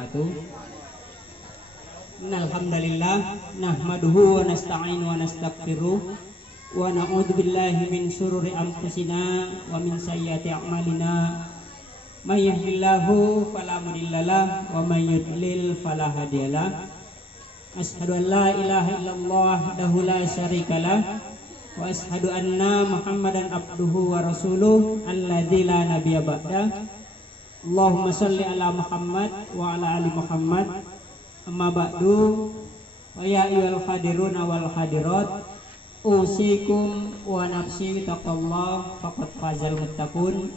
wabarakatuh. Alhamdulillah nahmaduhu wa nasta'inu wa nastaghfiruh wa na'udzu billahi min syururi anfusina wa min sayyiati a'malina. May yahdihillahu fala mudhillalah wa may yudlil fala hadiyalah. Asyhadu an la ilaha illallah wahdahu la syarikalah wa asyhadu anna Muhammadan abduhu wa rasuluh alladzi la nabiyya ba'da. Allahumma shalli ala Muhammad wa ala ali Muhammad. Amma ba'du. Wa ya ayyuhal hadiruna wal hadirat, usikum wa nafsi taqallah faqad fazal muttaqun.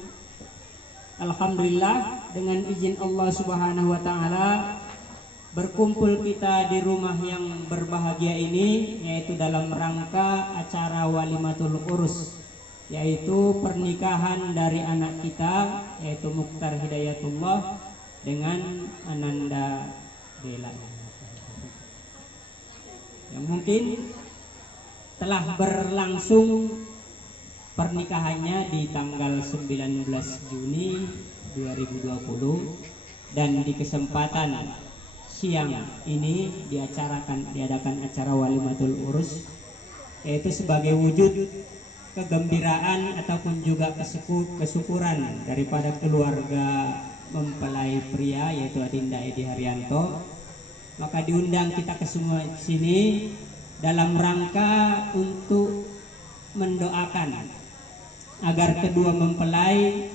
Alhamdulillah, dengan izin Allah Subhanahu wa taala berkumpul kita di rumah yang berbahagia ini, yaitu dalam rangka acara walimatul urus, yaitu pernikahan dari anak kita, yaitu Mukhtar Hidayatullah dengan Ananda Bella, yang mungkin telah berlangsung pernikahannya di tanggal 19 Juni 2020, dan di kesempatan siang ini diadakan acara walimatul urus, yaitu sebagai wujud kegembiraan ataupun juga kesyukuran daripada keluarga mempelai pria, yaitu Adinda Edi Haryanto. Maka diundang kita ke semua sini dalam rangka untuk mendoakan agar kedua mempelai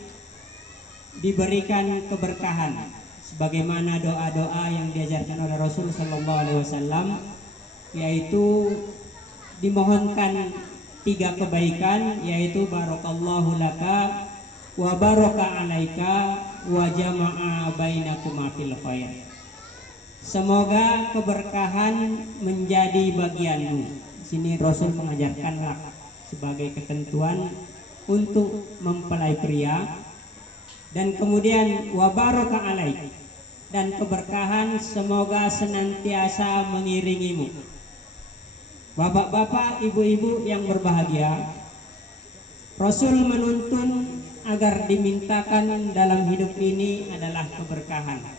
diberikan keberkahan sebagaimana doa-doa yang diajarkan oleh Rasul sallallahu alaihi wasallam, yaitu dimohonkan 3 kebaikan, yaitu barakallahu laka wa baraka alaika wa jama'a bainakuma fil khair. Semoga keberkahan menjadi bagianmu. Di sini Rasul mengajarkan lak sebagai ketentuan untuk mempelai pria, dan kemudian wa baraka alaik, dan keberkahan semoga senantiasa mengiringimu. Bapak-bapak, ibu-ibu yang berbahagia, Rasul menuntun agar dimintakan dalam hidup ini adalah keberkahan,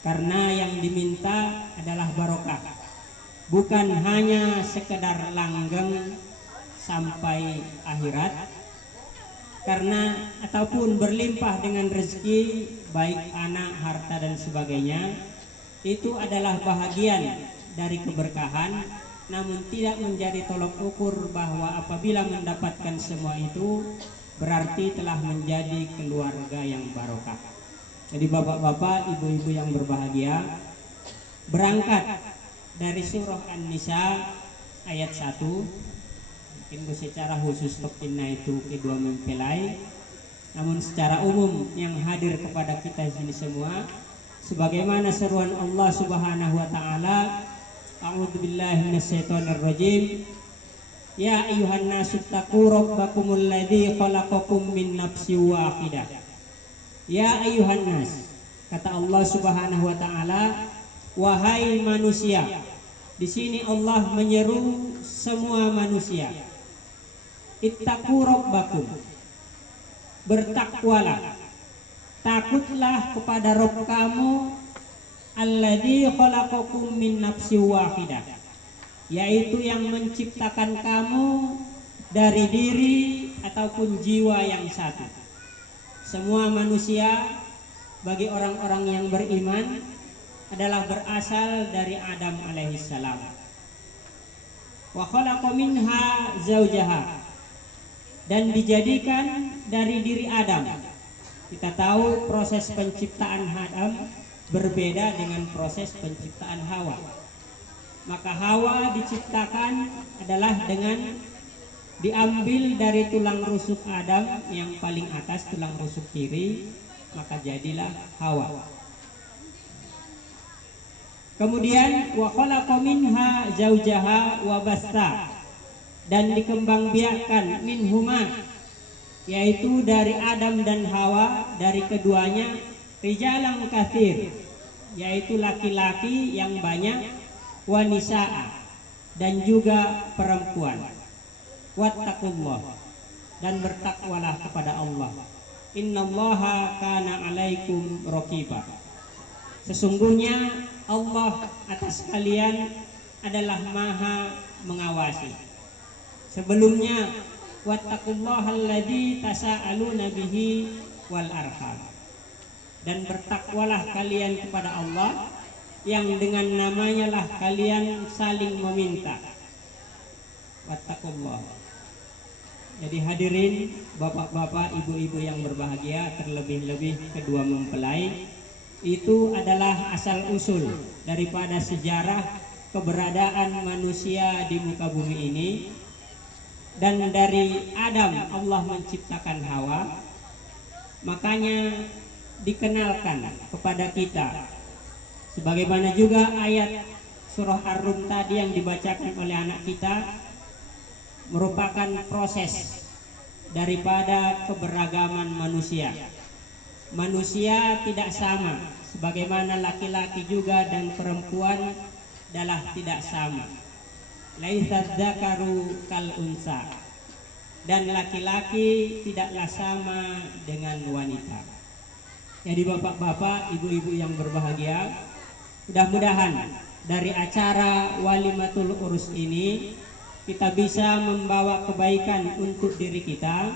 karena yang diminta adalah barokah, bukan hanya sekedar langgeng sampai akhirat, karena ataupun berlimpah dengan rezeki baik anak, harta dan sebagainya. Itu adalah bahagian dari keberkahan, namun tidak menjadi tolok ukur bahwa apabila mendapatkan semua itu berarti telah menjadi keluarga yang barokah. Jadi bapak-bapak, ibu-ibu yang berbahagia, berangkat dari surah An-Nisa ayat 1, mungkin secara khusus topiknya itu kedua mempelai, namun secara umum yang hadir kepada kita sini semua, sebagaimana seruan Allah Subhanahu wa taala, a'udzubillahi minasyaitonir rajim, ya ayyuhan nasu taqu rabbakumul ladzi khalaqakum min nafsin wahidah. Ya ayyuhan nas, kata Allah Subhanahu wa taala, wahai manusia. Di sini Allah menyeru semua manusia. Ittaqu rabbakum, bertakwalah, takutlah kepada Rabb kamu, alladzi khalaqakum min nafsin wahidah, yaitu yang menciptakan kamu dari diri ataupun jiwa yang satu. Semua manusia bagi orang-orang yang beriman adalah berasal dari Adam alaihissalam. Wa khalaqa minha zaujaha, dan dijadikan dari diri Adam. Kita tahu proses penciptaan Adam berbeda dengan proses penciptaan Hawa. Maka Hawa diciptakan adalah dengan diambil dari tulang rusuk Adam yang paling atas, tulang rusuk kiri, maka jadilah Hawa. Kemudian wa khalaqa minha zaujaha wa basta, dan dikembangbiakkan minhuma, yaitu dari Adam dan Hawa, dari keduanya, rijalan katsir, yaitu laki-laki yang banyak, wa nisaa, dan juga perempuan. Wattaqullah, dan bertakwalah kepada Allah. Innallaha kana alaikum raqiba. Sesungguhnya Allah atas kalian adalah Maha mengawasi. Sebelumnya, wattaqullahal tasaaluna bihi wal arham. Dan bertakwalah kalian kepada Allah yang dengan namanya lah kalian saling meminta. Wattaqullah. Jadi hadirin bapak-bapak, ibu-ibu yang berbahagia, terlebih-lebih kedua mempelai, itu adalah asal-usul daripada sejarah keberadaan manusia di muka bumi ini. Dan dari Adam Allah menciptakan Hawa, makanya dikenalkan kepada kita, sebagaimana juga ayat surah Ar-Rum tadi yang dibacakan oleh anak kita, merupakan proses daripada keberagaman manusia. Manusia tidak sama, sebagaimana laki-laki juga dan perempuan adalah tidak sama. Laisa dzakaru kal unsa. Dan laki-laki tidaklah sama dengan wanita. Jadi bapak-bapak, ibu-ibu yang berbahagia, mudah-mudahan dari acara Walimatul Urus ini kita bisa membawa kebaikan untuk diri kita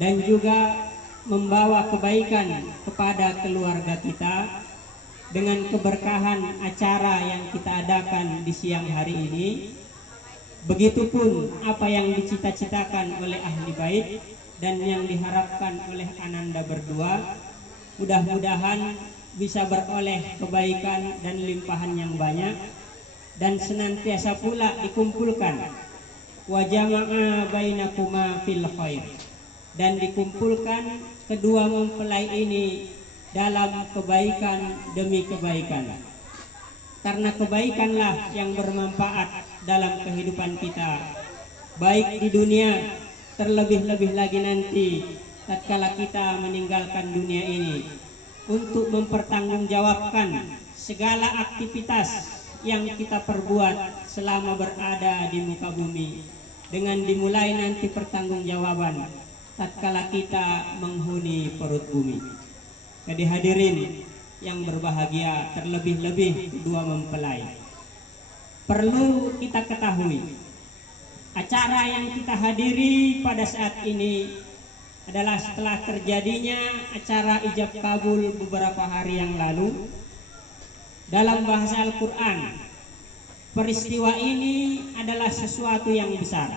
dan juga membawa kebaikan kepada keluarga kita dengan keberkahan acara yang kita adakan di siang hari ini. Begitupun apa yang dicita-citakan oleh ahli bait dan yang diharapkan oleh Ananda berdua, mudah-mudahan bisa beroleh kebaikan dan limpahan yang banyak, dan senantiasa pula dikumpulkan wa jama'a bainakuma fil khair, dan dikumpulkan kedua mempelai ini dalam kebaikan demi kebaikan, karena kebaikanlah yang bermanfaat dalam kehidupan kita, baik di dunia, terlebih-lebih lagi nanti tatkala kita meninggalkan dunia ini, untuk mempertanggungjawabkan segala aktivitas yang kita perbuat selama berada di muka bumi, dengan dimulai nanti pertanggungjawaban tatkala kita menghuni perut bumi. Jadi hadirin yang berbahagia, terlebih-lebih kedua mempelai, perlu kita ketahui acara yang kita hadiri pada saat ini adalah setelah terjadinya acara ijab kabul beberapa hari yang lalu. Dalam bahasa Al-Quran, peristiwa ini adalah sesuatu yang besar.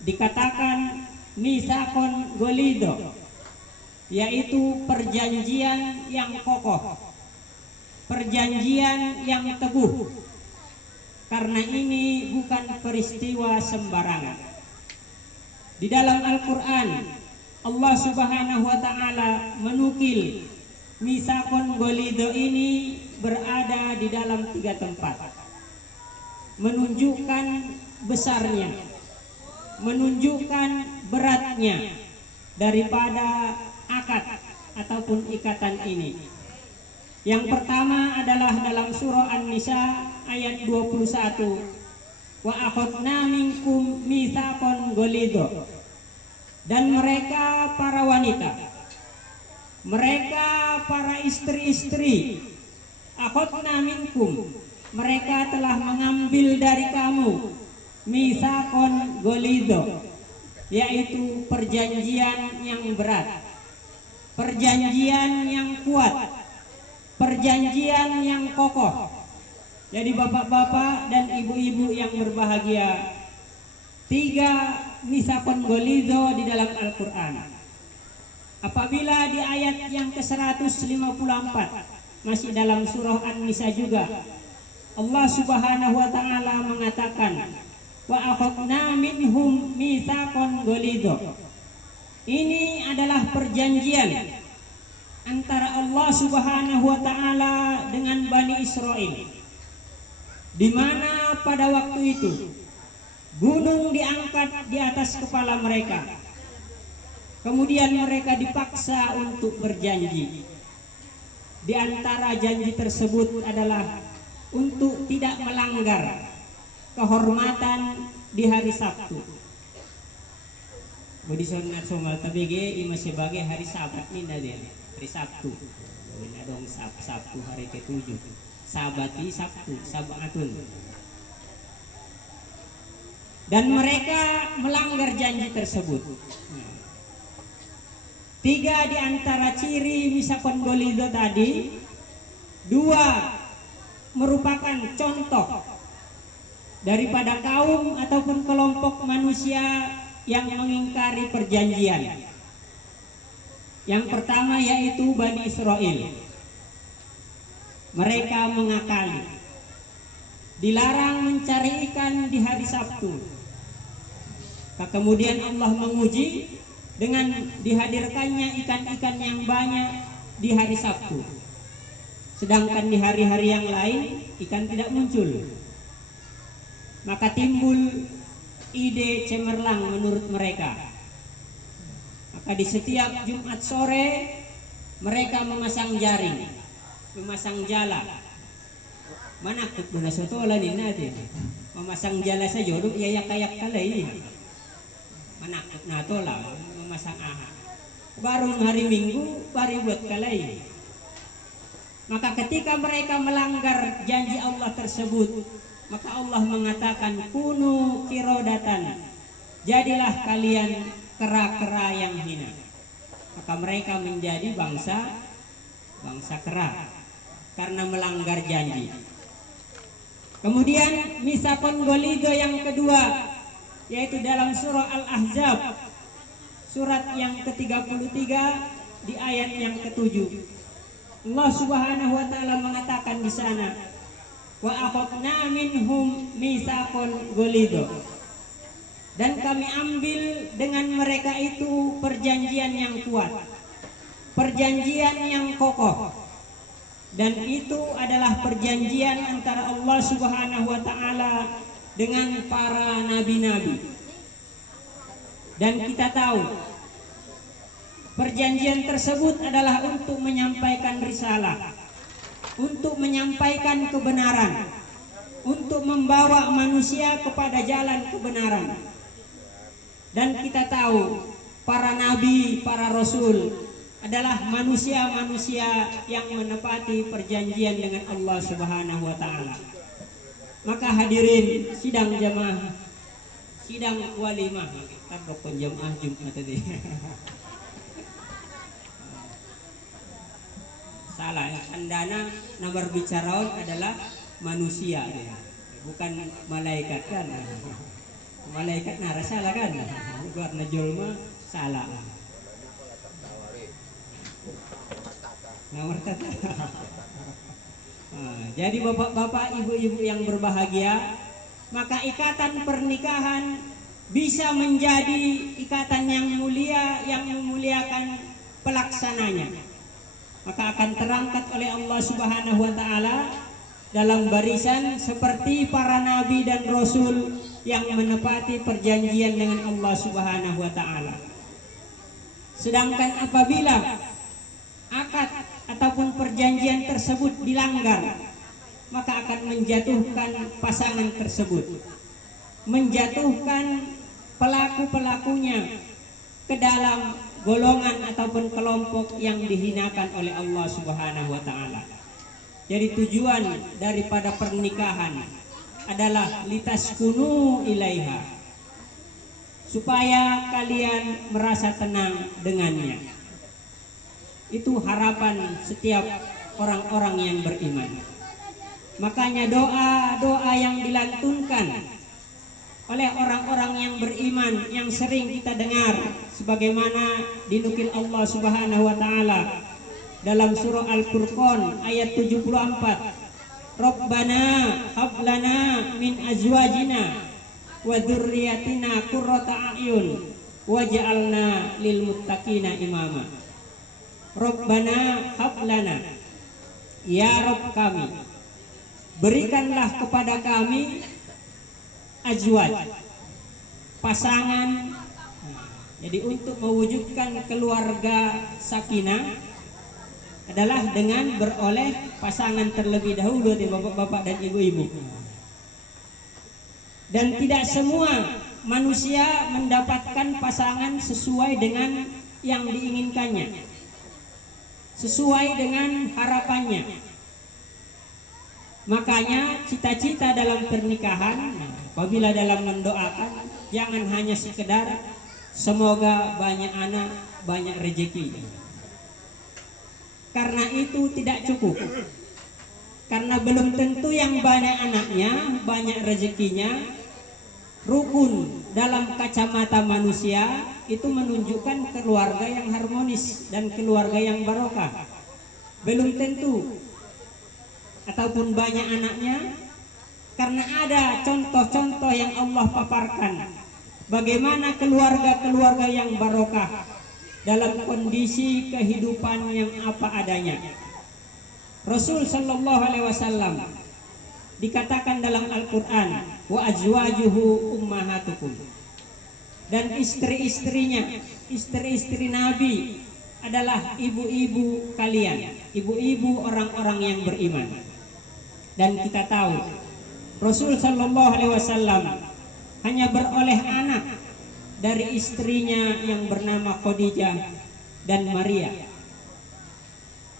Dikatakan mitsaqon ghalidho, yaitu perjanjian yang kokoh, perjanjian yang teguh. Karena ini bukan peristiwa sembarangan. Di dalam Al-Quran, Allah Subhanahu wa Ta'ala menukil mitsaqon ghalidho ini berada di dalam 3 tempat, menunjukkan besarnya, menunjukkan beratnya daripada akad ataupun ikatan ini. Yang pertama adalah dalam surah An-Nisa ayat 21, wa akhadna minkum mitsaqon ghalidho, dan mereka para wanita, mereka para istri-istri, akhadna minkum, mereka telah mengambil dari kamu mitsaqon ghalidho, yaitu perjanjian yang berat, perjanjian yang kuat, perjanjian yang kokoh. Jadi bapak-bapak dan ibu-ibu yang berbahagia, 3 mitsaqon ghalidho di dalam Al-Quran. Apabila di ayat yang ke-154 masih dalam surah An-Nisa juga, Allah Subhanahu wa Ta'ala mengatakan wa akhadna minhum mitsaqon ghalidho. Ini adalah perjanjian antara Allah Subhanahu wa Ta'ala dengan Bani Israel, di mana pada waktu itu gunung diangkat di atas kepala mereka. Kemudian mereka dipaksa untuk berjanji. Di antara janji tersebut adalah untuk tidak melanggar kehormatan di hari Sabtu. Budi sunat somal tabege ima sebagai hari Sabat ini dari hari Sabtu. dong Sabtu hari ke-7. Sabati Sabtu, Sabatun. Dan mereka melanggar janji tersebut. Tiga di antara ciri misakon golido tadi, dua merupakan contoh daripada kaum ataupun kelompok manusia yang mengingkari perjanjian. Yang pertama yaitu Bani Israel. Mereka mengakali, dilarang mencari ikan di hari Sabtu. Kemudian Allah menguji dengan dihadirkannya ikan-ikan yang banyak di hari Sabtu. Sedangkan di hari-hari yang lain ikan tidak muncul. Maka timbul ide cemerlang menurut mereka. Maka di setiap Jumat sore mereka memasang jaring, memasang jala. Mana kuduna sotolan ini nanti. Memasang jala saja, ya kayak kalai. Mana kuduna tola memasang aha. Baru hari Minggu baru buat kalai. Maka ketika mereka melanggar janji Allah tersebut, maka Allah mengatakan kunu kirodatan, jadilah kalian kera-kera yang hina. Maka mereka menjadi bangsa kera karena melanggar janji. Kemudian misakon golido yang kedua yaitu dalam surah Al-Ahzab surat yang ke-33 di ayat yang ke-7. Allah Subhanahu wa taala mengatakan di sana, wa akhadna minhum mitsaqan golido. Dan kami ambil dengan mereka itu perjanjian yang kuat, perjanjian yang kokoh. Dan itu adalah perjanjian antara Allah Subhanahu wa taala dengan para nabi-nabi. Dan kita tahu perjanjian tersebut adalah untuk menyampaikan risalah, untuk menyampaikan kebenaran, untuk membawa manusia kepada jalan kebenaran. Dan kita tahu para nabi, para rasul adalah manusia-manusia yang menepati perjanjian dengan Allah Subhanahu wa taala. Maka hadirin sidang jamaah, sidang walimah, tabokon jamaah Jumat tadi. Salah, andana nomor bicara adalah manusia, bukan malaikat kan? Malaikat nara salah kan? Buat najulma salah. Nomor kata. Jadi bapak-bapak, ibu-ibu yang berbahagia, maka ikatan pernikahan bisa menjadi ikatan yang mulia, yang memuliakan pelaksananya. Maka akan terangkat oleh Allah Subhanahu wa taala dalam barisan seperti para nabi dan rasul yang menepati perjanjian dengan Allah Subhanahu wa taala. Sedangkan apabila akad ataupun perjanjian tersebut dilanggar, maka akan menjatuhkan pasangan tersebut, menjatuhkan pelaku-pelakunya ke dalam golongan ataupun kelompok yang dihinakan oleh Allah Subhanahu wa taala. Jadi tujuan daripada pernikahan adalah litaskunu ilaiha, supaya kalian merasa tenang dengannya. Itu harapan setiap orang-orang yang beriman. Makanya doa-doa yang dilantunkan oleh orang-orang yang beriman yang sering kita dengar sebagaimana dinukil Allah Subhanahu wa taala dalam surah Al-Furqan ayat 74, Rabbana hab lana min azwajina wa dzurriyyatina qurrata a'yun waj'alna lil muttaqina imama. Rabbana hab lana, ya Rabb kami, berikanlah kepada kami azwaj, pasangan. Jadi untuk mewujudkan keluarga sakinah adalah dengan beroleh pasangan terlebih dahulu dari bapak-bapak dan ibu-ibu. Dan tidak semua manusia mendapatkan pasangan sesuai dengan yang diinginkannya. sesuai dengan harapannya. Makanya cita-cita dalam pernikahan, apabila dalam mendoakan, jangan hanya sekedar semoga banyak anak, banyak rezeki. Karena itu tidak cukup. Karena belum tentu yang banyak anaknya, banyak rezekinya, rukun dalam kacamata manusia itu menunjukkan keluarga yang harmonis dan keluarga yang barokah. Belum tentu. Ataupun banyak anaknya, karena ada contoh-contoh yang Allah paparkan bagaimana keluarga-keluarga yang barokah dalam kondisi kehidupan yang apa adanya. Rasul sallallahu alaihi wasallam dikatakan dalam Al-Qur'an, wa azwajuhu ummahatukum, dan istri-istrinya, istri-istri Nabi adalah ibu-ibu kalian, ibu-ibu orang-orang yang beriman. Dan kita tahu Rasul sallallahu alaihi wasallam hanya beroleh anak dari istrinya yang bernama Khadijah dan Maria.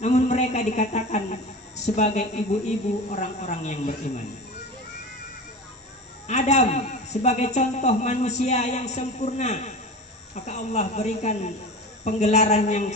Namun mereka dikatakan sebagai ibu-ibu orang-orang yang beriman. Adam sebagai contoh manusia yang sempurna, maka Allah berikan penggelaran yang